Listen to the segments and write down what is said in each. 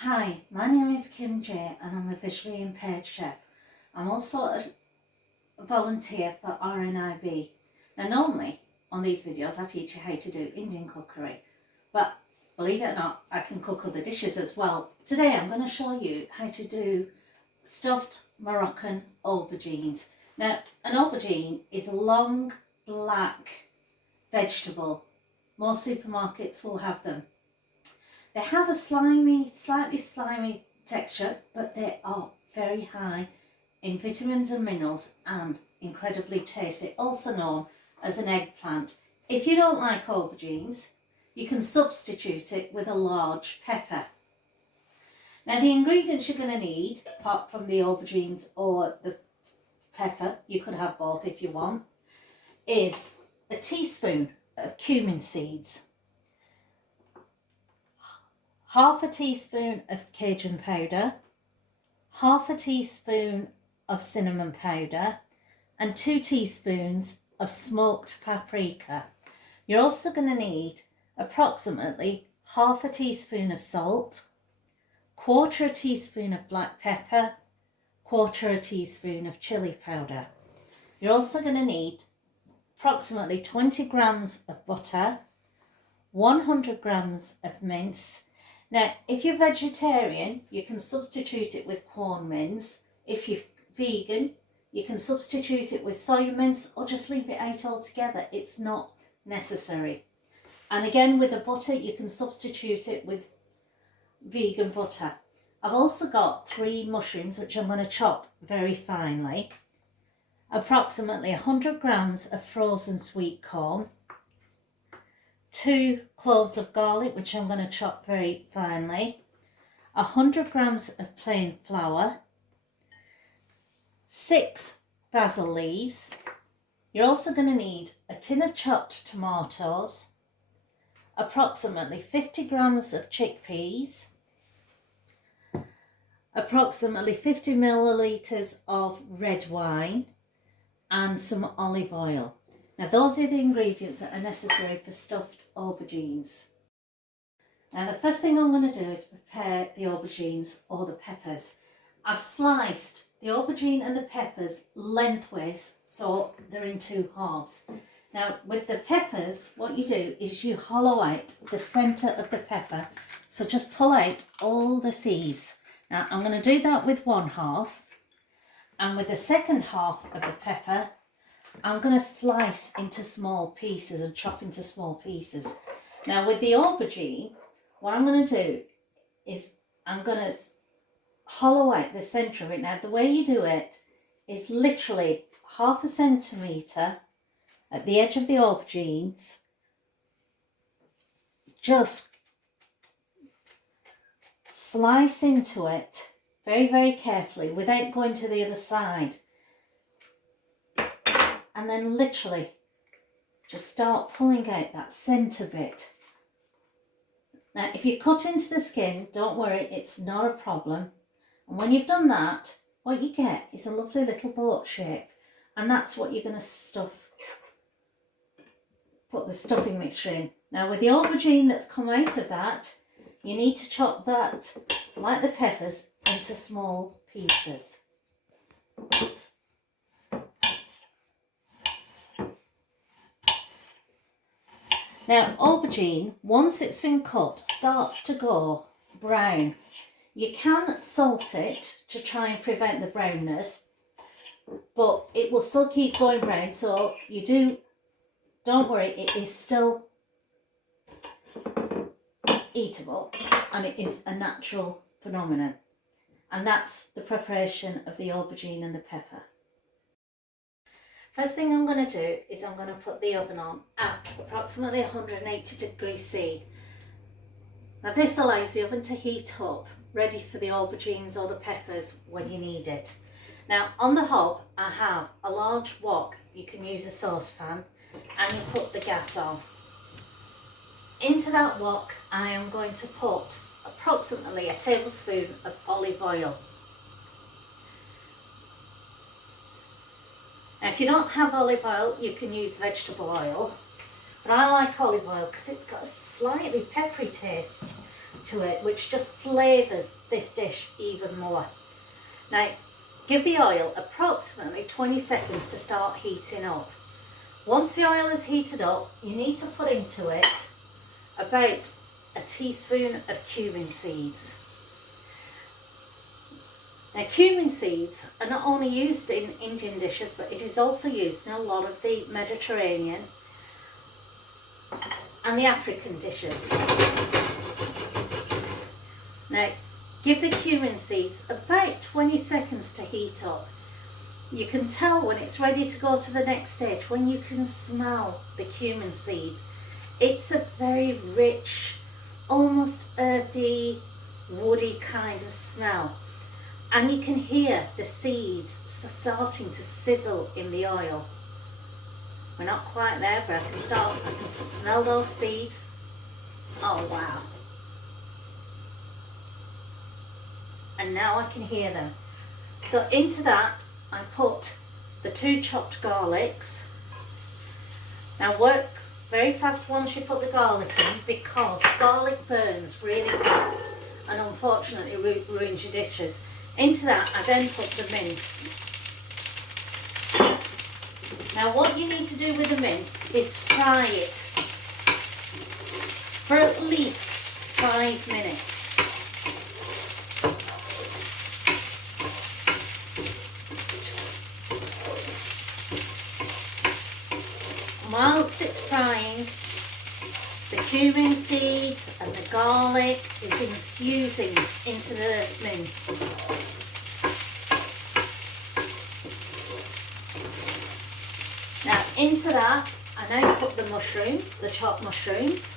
Hi, my name is Kim J and I'm a visually impaired chef. I'm also a volunteer for RNIB. Now normally on these videos I teach you how to do Indian cookery, but believe it or not, I can cook other dishes as well. Today I'm going to show you how to do stuffed Moroccan aubergines. Now an aubergine is a long black vegetable. Most supermarkets will have them. They have a slightly slimy texture, but they are very high in vitamins and minerals and incredibly tasty, also known as an eggplant. If you don't like aubergines, you can substitute it with a large pepper. Now the ingredients you're going to need, apart from the aubergines or the pepper, you could have both if you want, is a teaspoon of cumin seeds, half a teaspoon of Cajun powder, half a teaspoon of cinnamon powder, and 2 teaspoons of smoked paprika. You're also going to need approximately half a teaspoon of salt, quarter a teaspoon of black pepper, quarter a teaspoon of chili powder. You're also going to need approximately 20 grams of butter, 100 grams of mince. Now, if you're vegetarian, you can substitute it with corn mince. If you're vegan, you can substitute it with soy mince or just leave it out altogether. It's not necessary. And again, with the butter, you can substitute it with vegan butter. I've also got 3 mushrooms, which I'm going to chop very finely. Approximately 100 grams of frozen sweet corn. 2 cloves of garlic, which I'm going to chop very finely, 100 grams of plain flour, 6 basil leaves. You're also going to need a tin of chopped tomatoes, approximately 50 grams of chickpeas, approximately 50 millilitres of red wine, and some olive oil. Now those are the ingredients that are necessary for stuffed aubergines. Now the first thing I'm going to do is prepare the aubergines or the peppers. I've sliced the aubergine and the peppers lengthways so they're in 2 halves. Now with the peppers, what you do is you hollow out the centre of the pepper, so just pull out all the seeds. Now I'm going to do that with 1 half, and with the second half of the pepper I'm going to slice into small pieces and chop into small pieces. Now with the aubergine, what I'm going to do is I'm going to hollow out the centre of it. Now the way you do it is literally half a centimetre at the edge of the aubergines. Just slice into it very, very carefully without going to the other side. And then literally just start pulling out that centre bit. Now if you cut into the skin, don't worry, it's not a problem. And when you've done that, what you get is a lovely little boat shape. And that's what you're going to put the stuffing mixture in. Now with the aubergine that's come out of that, you need to chop that, like the peppers, into small pieces. Now aubergine, once it's been cut, starts to go brown. You can salt it to try and prevent the brownness, but it will still keep going brown, so don't worry, it is still eatable and it is a natural phenomenon. And that's the preparation of the aubergine and the pepper. First thing I'm going to do is I'm going to put the oven on at approximately 180 degrees C. Now this allows the oven to heat up, ready for the aubergines or the peppers when you need it. Now on the hob I have a large wok. You can use a saucepan, and you put the gas on. Into that wok I am going to put approximately a tablespoon of olive oil. Now if you don't have olive oil, you can use vegetable oil, but I like olive oil because it's got a slightly peppery taste to it, which just flavours this dish even more. Now, give the oil approximately 20 seconds to start heating up. Once the oil is heated up, you need to put into it about a teaspoon of cumin seeds. Now, cumin seeds are not only used in Indian dishes, but it is also used in a lot of the Mediterranean and the African dishes. Now, give the cumin seeds about 20 seconds to heat up. You can tell when it's ready to go to the next stage, when you can smell the cumin seeds. It's a very rich, almost earthy, woody kind of smell. And you can hear the seeds starting to sizzle in the oil. We're not quite there, but I can smell those seeds. Oh wow. And now I can hear them. So into that I put the 2 chopped garlics. Now work very fast once you put the garlic in, because garlic burns really fast and unfortunately ruins your dishes. Into that I then put the mince. Now what you need to do with the mince is fry it for at least 5 minutes. Whilst it's frying, the cumin seeds and the garlic is infusing into the mince. Now into that I now put the mushrooms, the chopped mushrooms.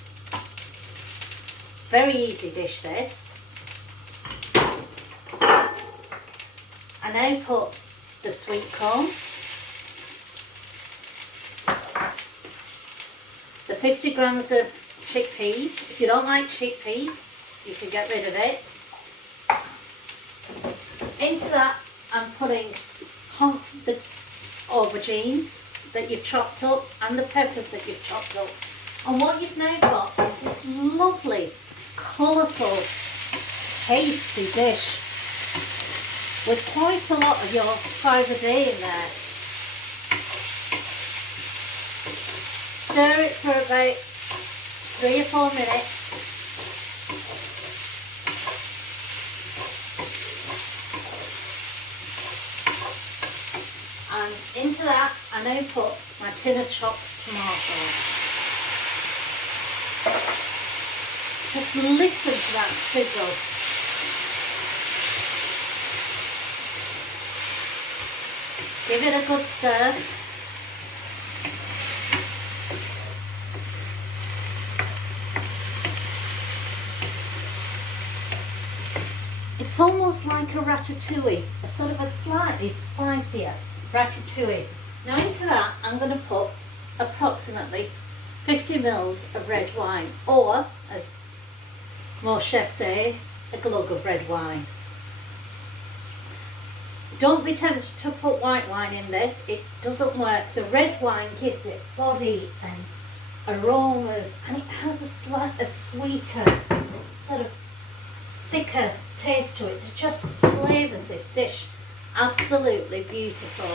Very easy dish this. I now put the sweet corn, the 50 grams of chickpeas. If you don't like chickpeas, you can get rid of it. Into that I'm putting the aubergines that you've chopped up and the peppers that you've chopped up. And what you've now got is this lovely, colourful, tasty dish with quite a lot of your flavour in there. Stir it for about 3 or 4 minutes. And into that I now put my tin of chopped tomatoes. Just listen to that sizzle. Give it a good stir. It's almost like a ratatouille, a sort of a slightly spicier ratatouille. Now into that I'm going to put approximately 50 mils of red wine, or as most chefs say, a glug of red wine. Don't be tempted to put white wine in this, it doesn't work. The red wine gives it body and aromas, and it has a sweeter, sort of thicker taste to it. It just flavours this dish absolutely beautiful.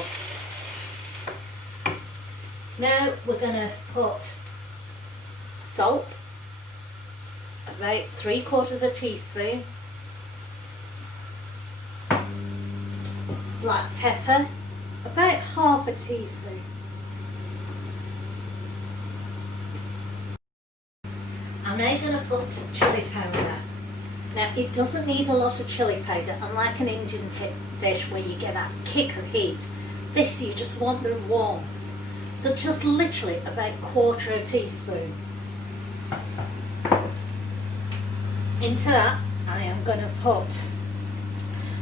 Now we're going to put salt, about 3/4 teaspoon, black pepper, about 1/2 teaspoon. I'm now going to put chilli powder. Now it doesn't need a lot of chilli powder, unlike an Indian dish where you get that kick of heat. This you just want the warmth. So just literally about 1/4 teaspoon. Into that I am going to put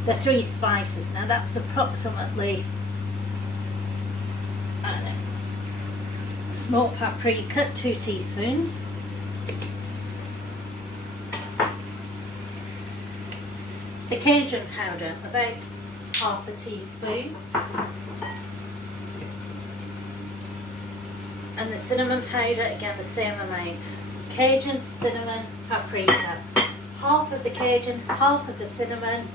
the 3 spices. Now that's approximately, I don't know, smoked paprika, 2 teaspoons. The Cajun powder, about 1/2 teaspoon. And the cinnamon powder, again the same amount. Cajun, cinnamon, paprika, half of the Cajun, half of the cinnamon.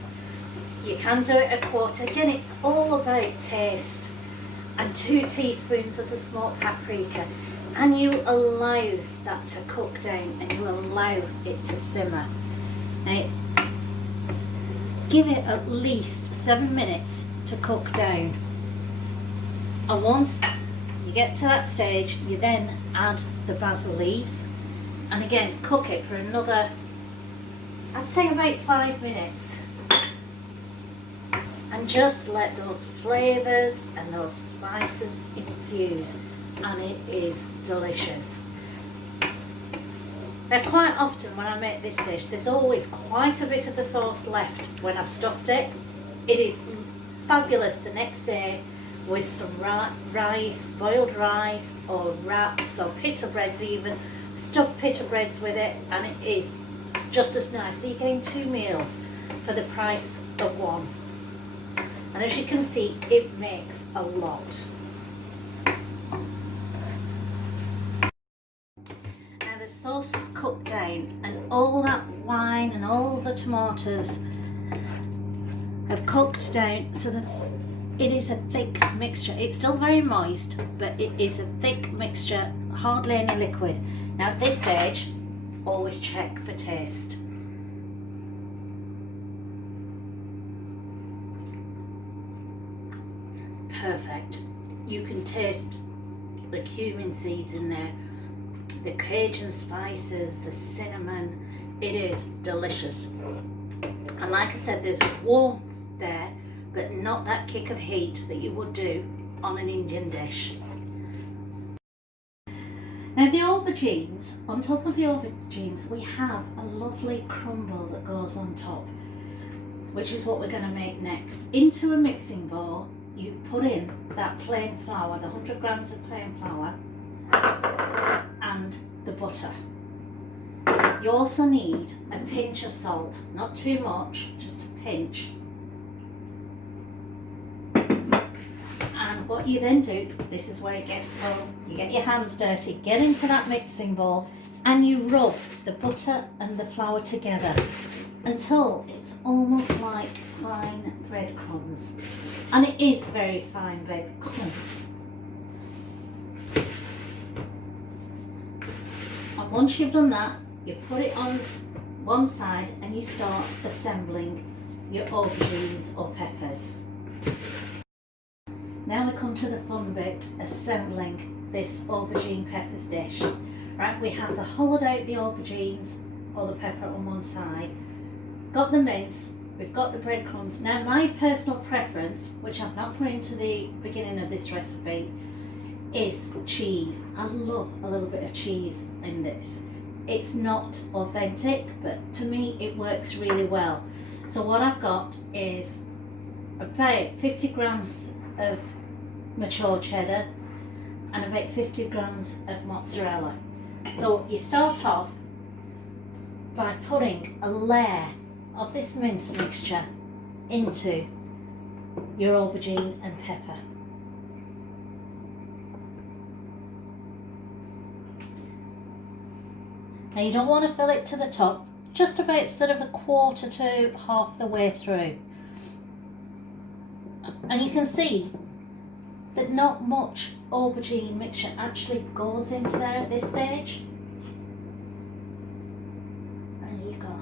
You can do it a quarter. Again, it's all about taste. And 2 teaspoons of the smoked paprika. And you allow that to cook down and you allow it to simmer. Now, give it at least 7 minutes to cook down. And once you get to that stage, you then add the basil leaves. And again, cook it for another, I'd say about 5 minutes. And just let those flavours and those spices infuse, and it is delicious. Now, quite often when I make this dish, there's always quite a bit of the sauce left when I've stuffed it. It is fabulous the next day with some rice, boiled rice, or wraps, or pita breads even. Stuff pita breads with it, and it is just as nice. So you're getting 2 meals for the price of one. And as you can see, it makes a lot. Now the sauce is cooked down, and all that wine and all the tomatoes have cooked down so that it is a thick mixture. It's still very moist, but it is a thick mixture, hardly any liquid. Now at this stage, always check for taste. Perfect. You can taste the cumin seeds in there, the Cajun spices, the cinnamon. It is delicious. And like I said, there's a warmth there, but not that kick of heat that you would do on an Indian dish. Now the aubergines, on top of the aubergines, we have a lovely crumble that goes on top, which is what we're going to make next. Into a mixing bowl, you put in that plain flour, the 100 grams of plain flour, and the butter. You also need a pinch of salt, not too much, just a pinch. And what you then do, this is where it gets fun, you get your hands dirty, get into that mixing bowl, and you rub the butter and the flour together until it's almost like fine breadcrumbs. And it is very fine breadcrumbs. And once you've done that, you put it on one side and you start assembling your aubergines or peppers. Now we come to the fun bit, assembling this aubergine peppers dish. Right, we have the hollowed out the aubergines or the pepper on one side, got the mince, we've got the breadcrumbs. Now my personal preference, which I've not put into the beginning of this recipe, is cheese. I love a little bit of cheese in this. It's not authentic, but to me it works really well. So what I've got is about 50 grams of mature cheddar and about 50 grams of mozzarella. So you start off by putting a layer of this mince mixture into your aubergine and pepper. Now you don't want to fill it to the top, just about sort of a quarter to half the way through. And you can see that not much aubergine mixture actually goes into there at this stage. And you go.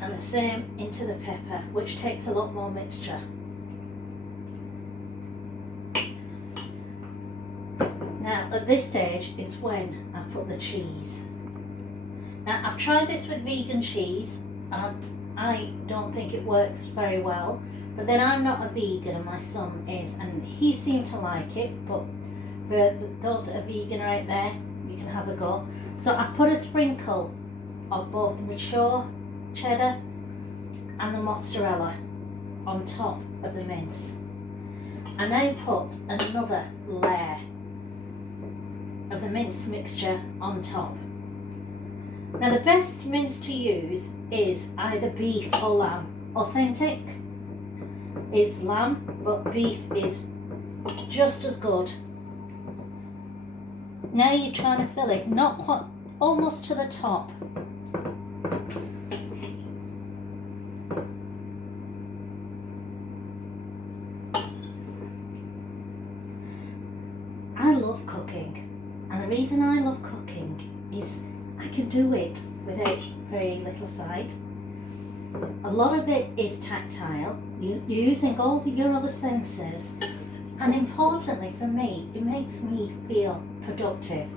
And the same into the pepper, which takes a lot more mixture. Now at this stage is when I put the cheese. Now I've tried this with vegan cheese and I don't think it works very well, but then I'm not a vegan and my son is, and he seemed to like it, but for those that are vegan right there, you can have a go. So I've put a sprinkle of both the mature cheddar and the mozzarella on top of the mince. I now put another layer of the mince mixture on top. Now the best mince to use is either beef or lamb. Authentic is lamb, but beef is just as good Now you're trying to fill it, not quite, almost to the top. I love cooking, and the reason I love cooking is I can do it without very little sight. A lot of it is tactile, you're using all your other senses, and importantly for me, it makes me feel productive.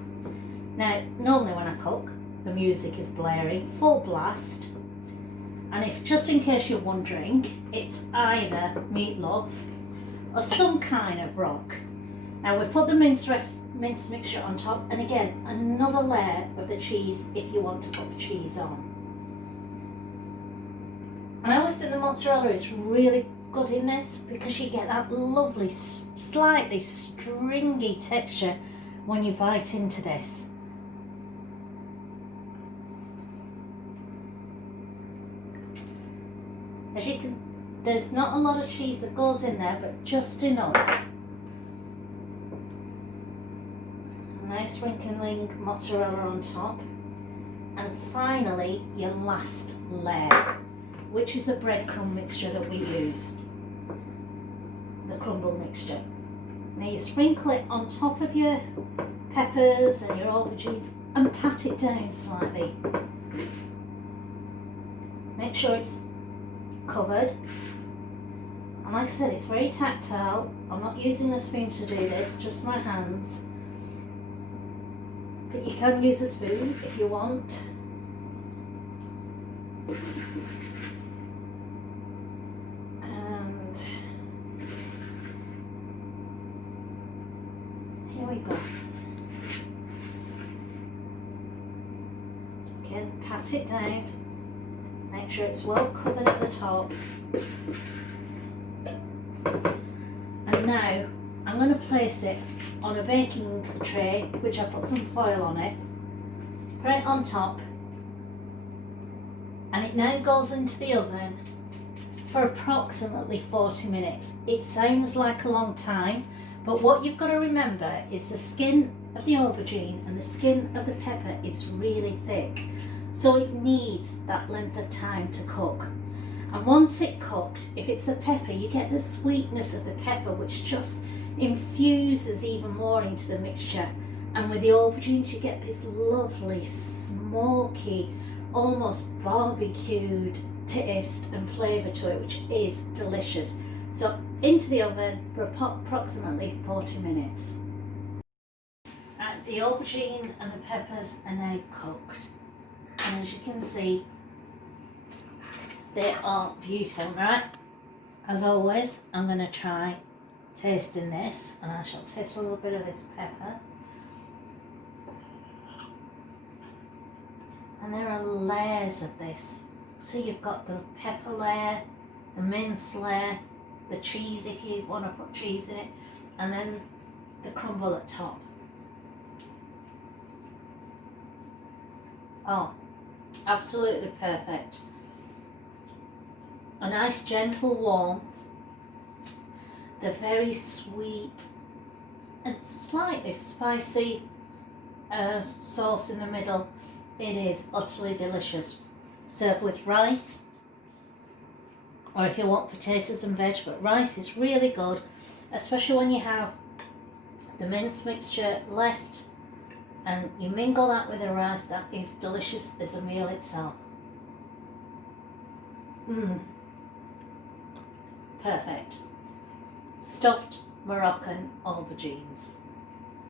Now, normally when I cook, the music is blaring, full blast, and if, just in case you're wondering, it's either meatloaf or some kind of rock. Now we've put the mince mixture on top, and again, another layer of the cheese if you want to put the cheese on. And I always think the mozzarella is really good in this because you get that lovely, slightly stringy texture when you bite into this. As you can, there's not a lot of cheese that goes in there, but just enough. A nice wrinkling mozzarella on top. And finally, your last layer, which is the breadcrumb mixture that we use, the crumble mixture. Now you sprinkle it on top of your peppers and your aubergines and pat it down slightly. Make sure it's covered. And like I said, it's very tactile. I'm not using a spoon to do this, just my hands. But you can use a spoon if you want. And here we go. Again, pat it down. Make sure it's well covered at the top. And now I'm going to place it on a baking tray, which I put some foil on it. Put it on top. And it now goes into the oven for approximately 40 minutes. It sounds like a long time, but what you've got to remember is the skin of the aubergine and the skin of the pepper is really thick. So it needs that length of time to cook. And once it's cooked, if it's the pepper, you get the sweetness of the pepper, which just infuses even more into the mixture. And with the aubergines, you get this lovely, smoky, almost barbecued taste and flavour to it, which is delicious. So into the oven for approximately 40 minutes. The aubergine and the peppers are now cooked. And as you can see, they are beautiful, right? As always, I'm going to try tasting this, and I shall taste a little bit of this pepper. And there are layers of this. So you've got the pepper layer, the mince layer, the cheese if you want to put cheese in it, and then the crumble at top. Oh, absolutely perfect. A nice gentle warmth, the very sweet and slightly spicy sauce in the middle. It is utterly delicious. Serve with rice, or if you want potatoes and veg, but rice is really good, especially when you have the mince mixture left and you mingle that with the rice. That is delicious as a meal itself. Perfect. Stuffed Moroccan aubergines.